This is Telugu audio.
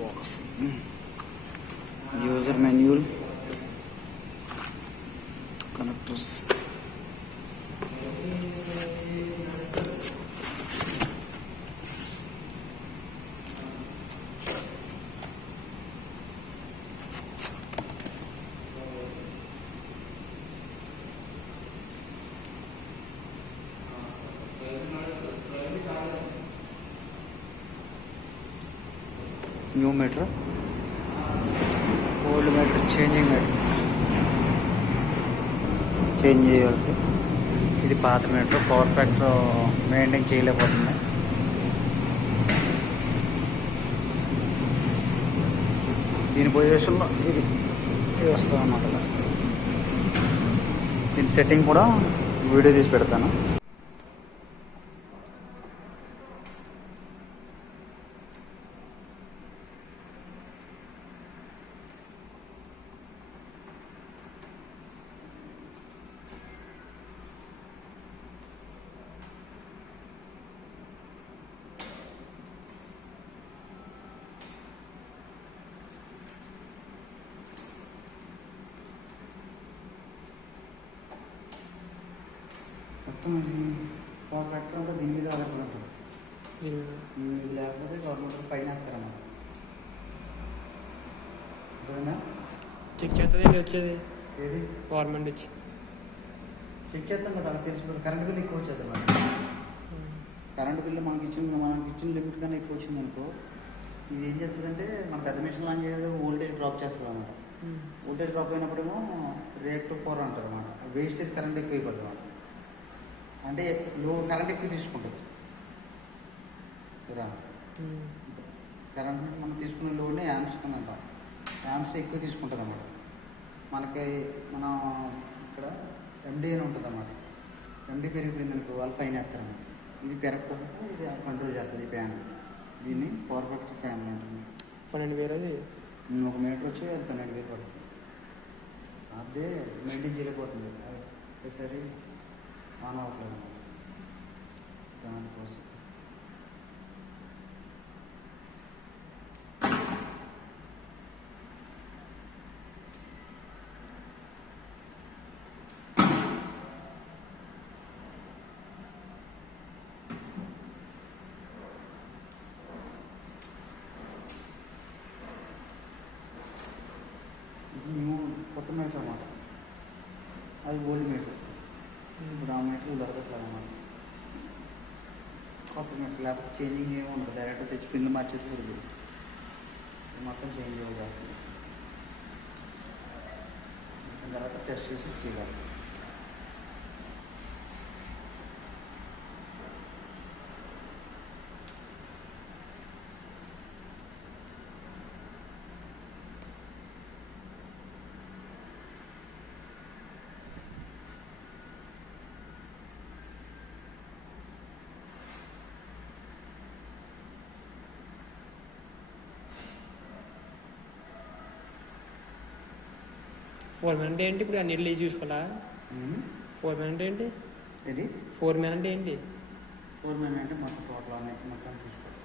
box, user manual, connectors. New meter, old meter, changing meter change చేయగలిగితే. ఇది పాత మీటర్, పవర్ ఫ్యాక్టర్ మెయింటైన్ చేయలేకపోతుంది. దీని పొజిషన్లో ఇది వస్తుంది అన్నమాట. దీని సెట్టింగ్ కూడా వీడియో తీసి పెడతాను. మొత్తం ఇది పవర్ ఫ్యాక్టర్ అంతా దీని మీద ఆధారపడి ఉంటుంది. ఇది లేకపోతే గవర్నమెంట్ ఫైన్ వేస్తారన్నమాట. చెక్ చేస్తుంది వచ్చేది ఏది గవర్నమెంట్ వచ్చి చెక్ చేస్తాం కదా, అక్కడ తెలిసిపోతుంది. కరెంట్ బిల్లు ఎక్కువ వచ్చేది అన్నమాట. కరెంట్ బిల్లు మనకి ఇచ్చిన లిమిట్ కన్నా ఎక్కువ వచ్చింది అనుకో, ఇది ఏం చేస్తుందంటే మన పెద్ద మిషన్ ఆన్ చేయడం వోల్టేజ్ డ్రాప్ చేస్తుంది అన్నమాట. వోల్టేజ్ డ్రాప్ అయినప్పుడేమో రియాక్టివ్ పవర్ అంటారు అన్నమాట. వేస్టేజ్ కరెంట్ ఎక్కువ అయిపోతుంది అన్నమాట. అంటే లో కరెంట్ ఎక్కువ తీసుకుంటుంది. కరెంట్ మనం తీసుకునే లోనే యాంప్స్ ఉందంట. యాంప్స్ ఎక్కువ తీసుకుంటుంది అన్నమాట. మనకి మనం ఇక్కడ ఎండీ అని ఉంటుంది అన్నమాట. ఎండీ పెరిగిపోయింది అనుకో వాళ్ళు ఫైన్ వేస్తారన్నమాట. ఇది పెరగకుండా ఇది కంట్రోల్ చేస్తుంది ఈ ఫ్యాన్. దీన్ని పవర్ ఫ్యాక్టర్ ఫ్యాన్ ఉంటుంది. 12,000 అది ఒక మీటర్ వచ్చి అది 12,000 పడుతుంది. అదే మెయింటైన్ చేయలేకపోతుంది. అది సరే ఆన్ అవ్వట్లేదు దానికోసం. ఇది న్యూ కొత్త మీటర్ అన్నమాట. అది ఓల్డ్ మీటర్. ఇప్పుడు ఆ మీటర్లు దొరకట్లేదు అన్నమాట. కొత్త మీటర్ లేకపోతే చేంజింగ్ ఏమి ఉండదు. డైరెక్ట్గా తెచ్చి పిన్లు మార్చేది సరిపోతుంది. మొత్తం చేంజ్ ఇవ్వాలి అసలు. తర్వాత టెస్ట్ చేసి ఇచ్చేయాలి. ఫోర్మెన్ అంటే ఏంటి? ఇప్పుడు అన్ని ఇల్లు చూసుకోవాలా? ఫోర్మెన్ అంటే ఏంటి? ఏంటి ఫోర్మెన్ అంటే ఏంటి? ఫోర్మెన్ అంటే మొత్తం టోటల్ అన్నిటి మొత్తం చూసుకోవాలి.